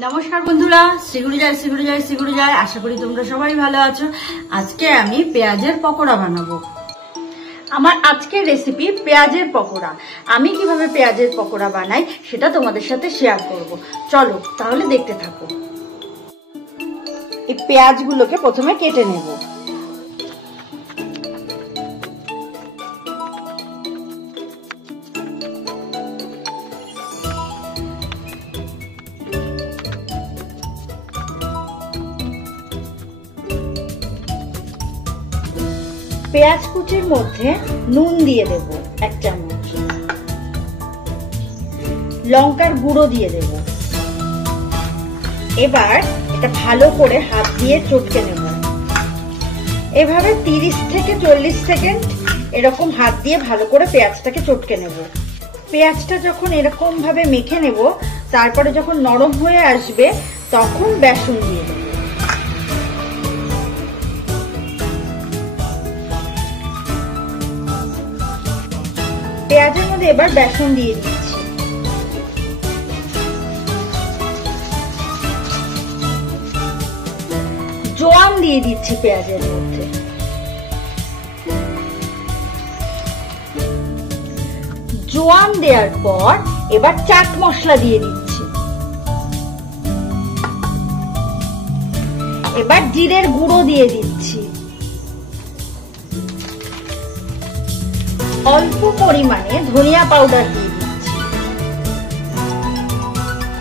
নমস্কার বন্ধুরা, শ্রীগুরু জয়। আশা করি তোমরা সবাই ভালো আছো। আজকে আমি পেঁয়াজের পকোড়া বানাবো। আমার আজকের রেসিপি পেঁয়াজের পকোড়া। আমি কিভাবে পেঁয়াজের পকোড়া বানাই সেটা তোমাদের সাথে শেয়ার করব। চলো তাহলে দেখতে থাকো। এই পেঁয়াজগুলোকে প্রথমে কেটে নেব। পেঁয়াজ কুচির মধ্যে নুন দিয়ে দেব 1 চামচ, লঙ্কার গুঁড়ো দিয়ে দেব। এবার এটা ভালো করে হাত দিয়ে চটকে নেব। এভাবে 30 থেকে 40 সেকেন্ড এরকম হাত দিয়ে ভালো করে পেঁয়াজটাকে চটকে নেব। পেঁয়াজটা যখন এরকম ভাবে মেখে নেব, তারপরে যখন নরম হয়ে আসবে তখন বেসন দিয়ে দেব। পেঁয়াজের মধ্যে এবার বেসন দিয়ে দিচ্ছি। জোয়ান দিয়ে দিচ্ছি পেঁয়াজের মধ্যে। জোয়ান দেওয়ার পর এবার চাট মশলা দিয়ে দিচ্ছি। এবার জিরের গুঁড়ো দিয়ে দিচ্ছি। অল্প পরিমাণে ধনিয়া পাউডার দিয়ে দিচ্ছি।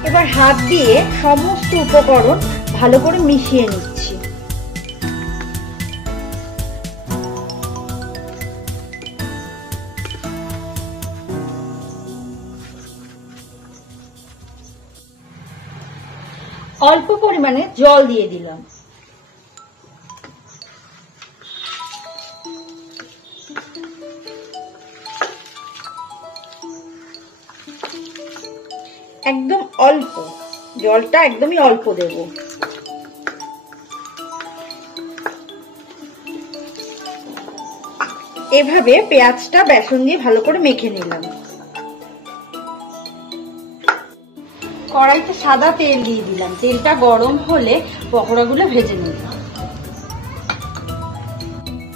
এবার হাত দিয়ে সমস্ত উপকরণ ভালো করে মিশিয়ে নিচ্ছি। অল্প পরিমাণে জল দিয়ে দিলাম। একদম অল্প, জলটা একদমই অল্প দেব। এভাবে পেঁয়াজটা বেসন দিয়ে ভালো করে মেখে নিলাম। কড়াইতে সাদা তেল দিয়ে দিলাম। তেলটা গরম হলে পকোড়াগুলো ভেজে নেব।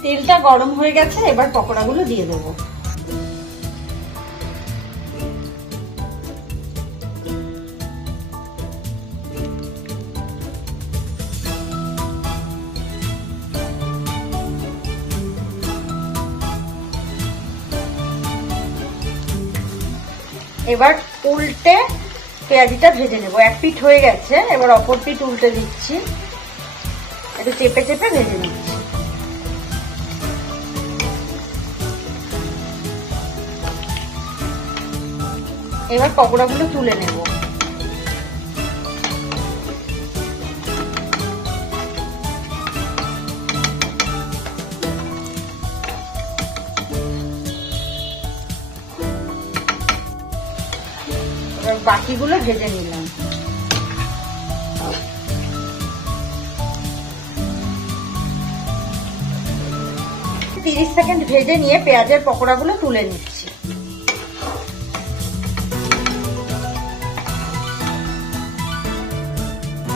তেলটা গরম হয়ে গেছে, এবার পকোড়াগুলো দিয়ে দেবো। এবার উল্টে পেঁয়াজিটা ভেজে নেব। 1 পিঠ হয়ে গেছে, এবার অপর পিঠ উল্টে দিচ্ছি। একটু চেপে চেপে ভেজে নিচ্ছি। এবার পকোড়াগুলো তুলে নেব। বাকিগুলো ভেজে নিলাম। 30 সেকেন্ড ভেজে নিয়ে পেঁয়াজের পকোড়াগুলো তুলে নিচ্ছি।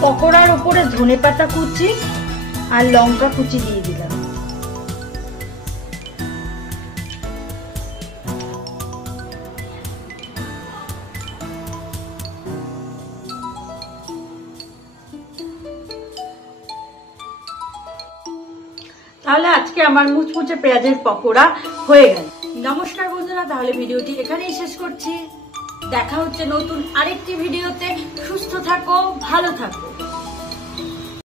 পকোড়ার উপরে ধনেপাতা কুচি আর লঙ্কা কুচি দিয়ে দিলাম। তাহলে আজকে আমার মুচমুচে পেঁয়াজের পকোড়া হয়ে গেল। নমস্কার বন্ধুরা, তাহলে ভিডিওটি এখানেই শেষ করছি। দেখা হচ্ছে নতুন আরেকটি ভিডিওতে। সুস্থ থাকো, ভালো থাকো।